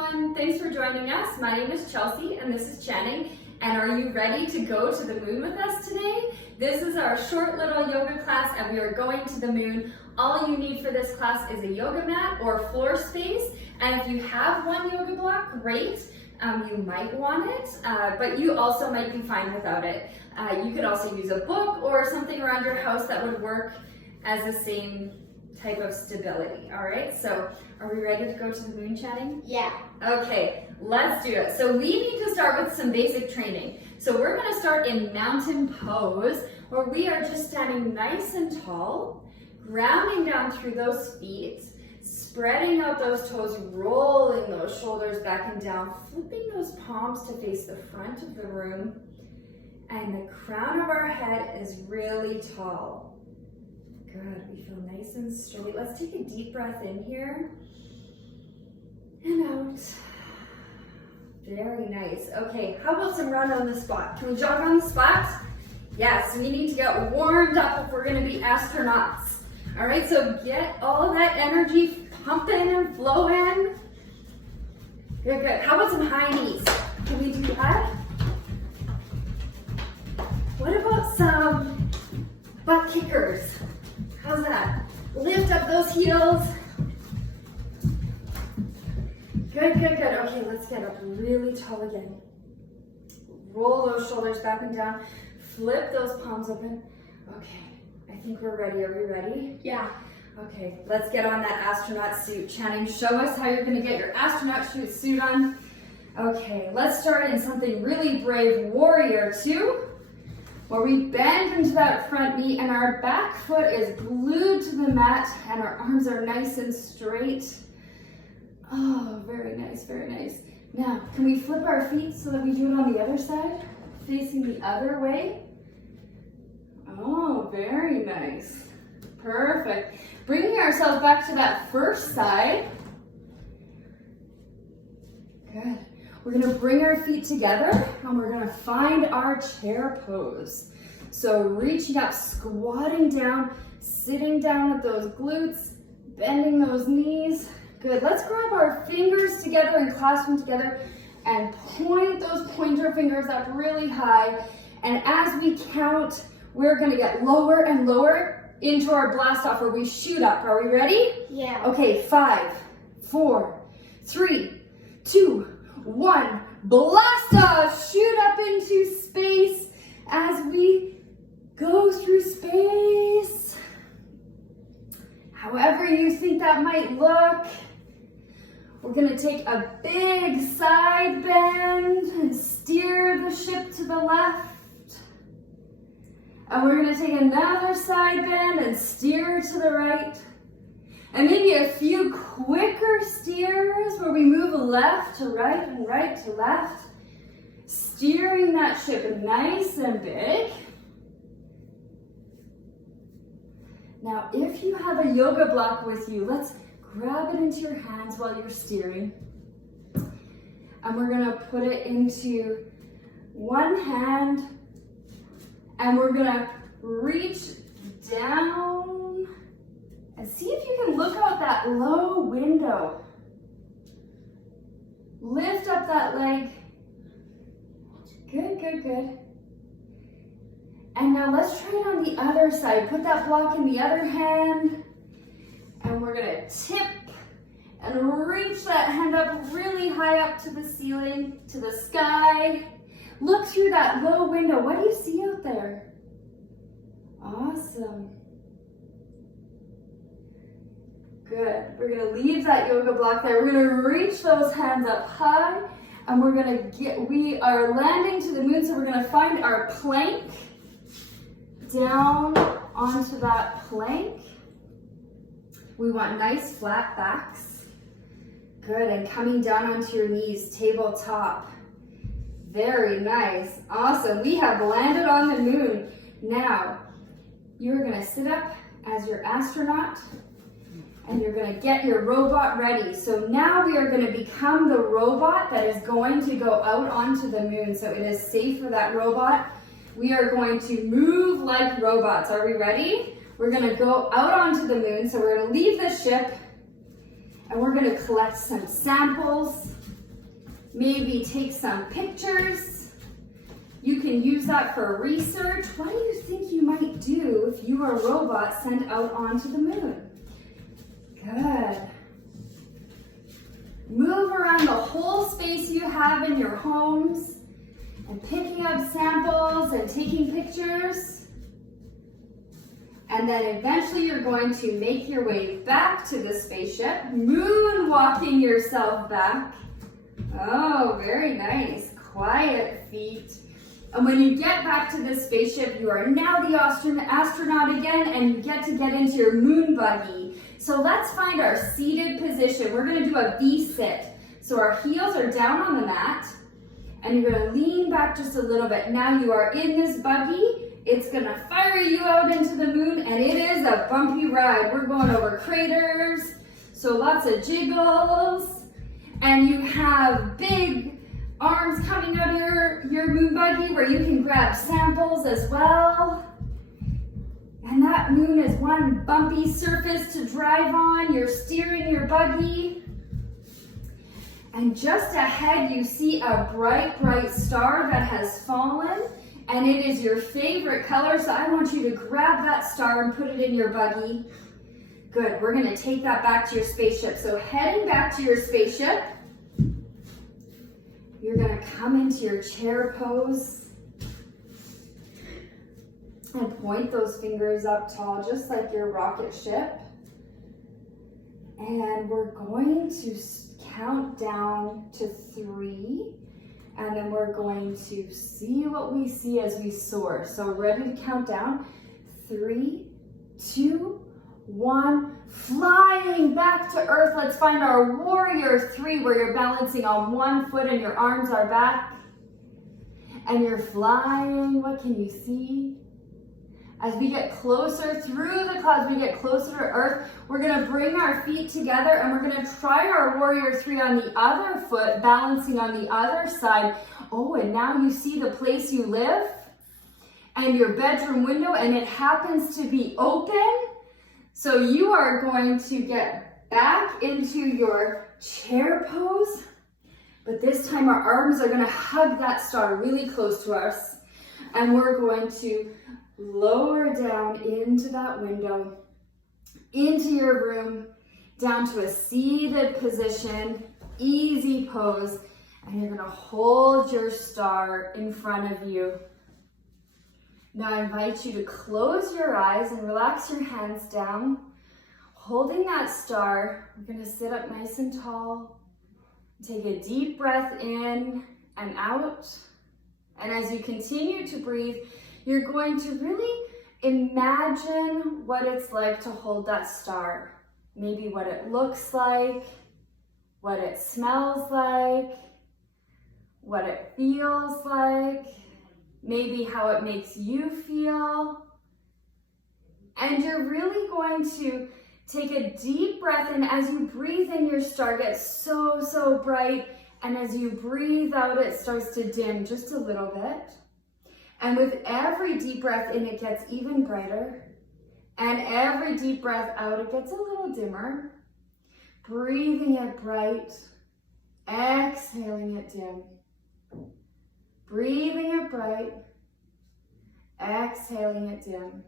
everyone, thanks for joining us. My name is Chelsea and this is Channing. And are you ready to go to the moon with us today? This is our short little yoga class and we are going to the moon. All you need for this class is a yoga mat or floor space. And if you have one yoga block, great. You might want it, but you also might be fine without it. You could also use a book or something around your house that would work as the same type of stability. All right, so are we ready to go to the moon, Channing? Yeah. Okay, let's do it. So we need to start with some basic training. So we're gonna start in mountain pose, where we are just standing nice and tall, grounding down through those feet, spreading out those toes, rolling those shoulders back and down, flipping those palms to face the front of the room, and the crown of our head is really tall. Good, we feel nice and straight. Let's take a deep breath in here and out. Very nice. Okay, how about some run on the spot? Can we jog on the spot? Yes, we need to get warmed up if we're gonna be astronauts. All right, so get all of that energy pumping and flowing. Good, good. How about some high knees? Can we do that? What about some butt kickers? How's that? Lift up those heels. Good, good, good. Okay, let's get up really tall again. Roll those shoulders back and down. Flip those palms open. Okay, I think we're ready. Are we ready? Yeah. Okay, let's get on that astronaut suit. Channing, show us how you're gonna get your astronaut suit on. Okay, let's start in something really brave, warrior two, where we bend into that front knee and our back foot is glued to the mat and our arms are nice and straight. Oh, very nice, very nice. Now, can we flip our feet so that we do it on the other side, facing the other way? Oh, very nice. Perfect. Bringing ourselves back to that first side. Good. We're gonna bring our feet together and we're gonna find our chair pose. So reaching up, squatting down, sitting down with those glutes, bending those knees. Good, let's grab our fingers together and clasp them together and point those pointer fingers up really high. And as we count, we're gonna get lower and lower into our blast off where we shoot up. Are we ready? Yeah. Okay, 5, 4, 3, 2, 1. Blast off, shoot up into space as we go through space. However you think that might look. We're gonna take a big side bend and steer the ship to the left. And we're gonna take another side bend and steer to the right. And maybe a few quicker steers where we move left to right and right to left. Steering that ship nice and big. Now, if you have a yoga block with you, let's grab it into your hands while you're steering. And we're gonna put it into one hand and we're gonna reach down and see if you can look out that low window. Lift up that leg. Good, good, good. And now let's try it on the other side. Put that block in the other hand. And we're gonna tip and reach that hand up really high up to the ceiling, to the sky. Look through that low window. What do you see out there? Awesome. Good. We're gonna leave that yoga block there. We're gonna reach those hands up high and we are landing to the moon, so we're gonna find our plank down onto that plank. We want nice flat backs. Good, and coming down onto your knees, tabletop. Very nice, awesome. We have landed on the moon. Now, you're gonna sit up as your astronaut and you're gonna get your robot ready. So now we are gonna become the robot that is going to go out onto the moon. So it is safe for that robot. We are going to move like robots. Are we ready? We're gonna go out onto the moon. So we're gonna leave the ship and we're gonna collect some samples maybe take some pictures. You can use that for research. What do you think you might do if you were a robot sent out onto the moon? Good. Move around the whole space you have in your homes and picking up samples and taking pictures. And then eventually you're going to make your way back to the spaceship, moonwalking yourself back. Oh, very nice. Quiet feet. And when you get back to the spaceship, you are now the astronaut again, and you get into your moon buggy. So let's find our seated position. We're going to do a V-sit. So our heels are down on the mat, and you're going to lean back just a little bit. Now you are in this buggy. It's going to fire you out into the moon, and it is a bumpy ride. We're going over craters, so lots of jiggles, and you have big arms coming out of your moon buggy where you can grab samples as well. And that moon is one bumpy surface to drive on. You're steering your buggy. And just ahead you see a bright, bright star that has fallen. And it is your favorite color, so I want you to grab that star and put it in your buggy. Good, we're gonna take that back to your spaceship. So heading back to your spaceship, you're gonna come into your chair pose and point those fingers up tall, just like your rocket ship. And we're going to count down to 3. And then we're going to see what we see as we soar. So ready to count down? 3, 2, 1. Flying back to Earth. Let's find our warrior 3 where you're balancing on one foot and your arms are back. And you're flying. What can you see? As we get closer through the clouds, we get closer to Earth, we're gonna bring our feet together and we're gonna try our warrior 3 on the other foot, balancing on the other side. Oh, and now you see the place you live and your bedroom window, and it happens to be open. So you are going to get back into your chair pose, but this time our arms are gonna hug that star really close to us, and we're going to lower down into that window, into your room, down to a seated position, easy pose, and you're gonna hold your star in front of you. Now I invite you to close your eyes and relax your hands down. Holding that star, we're gonna sit up nice and tall. Take a deep breath in and out. And as you continue to breathe, you're going to really imagine what it's like to hold that star. Maybe what it looks like, what it smells like, what it feels like, maybe how it makes you feel. And you're really going to take a deep breath in. As you breathe in, your star gets so, so bright. And as you breathe out, it starts to dim just a little bit. And with every deep breath in, it gets even brighter. And every deep breath out, it gets a little dimmer. Breathing it bright, exhaling it dim. Breathing it bright, exhaling it dim.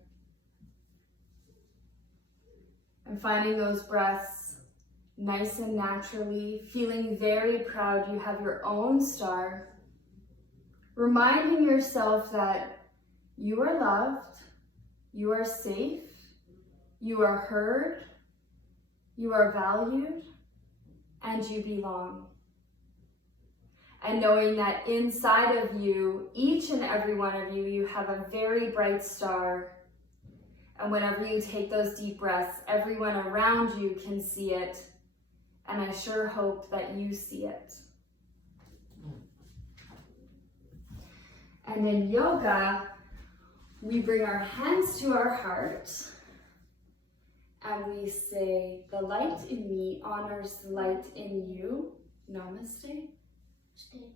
And finding those breaths nice and naturally, feeling very proud you have your own star. Reminding yourself that you are loved, you are safe, you are heard, you are valued, and you belong. And knowing that inside of you, each and every one of you, you have a very bright star. And whenever you take those deep breaths, everyone around you can see it. And I sure hope that you see it. And in yoga, we bring our hands to our heart and we say, the light in me honors the light in you. Namaste. Stay.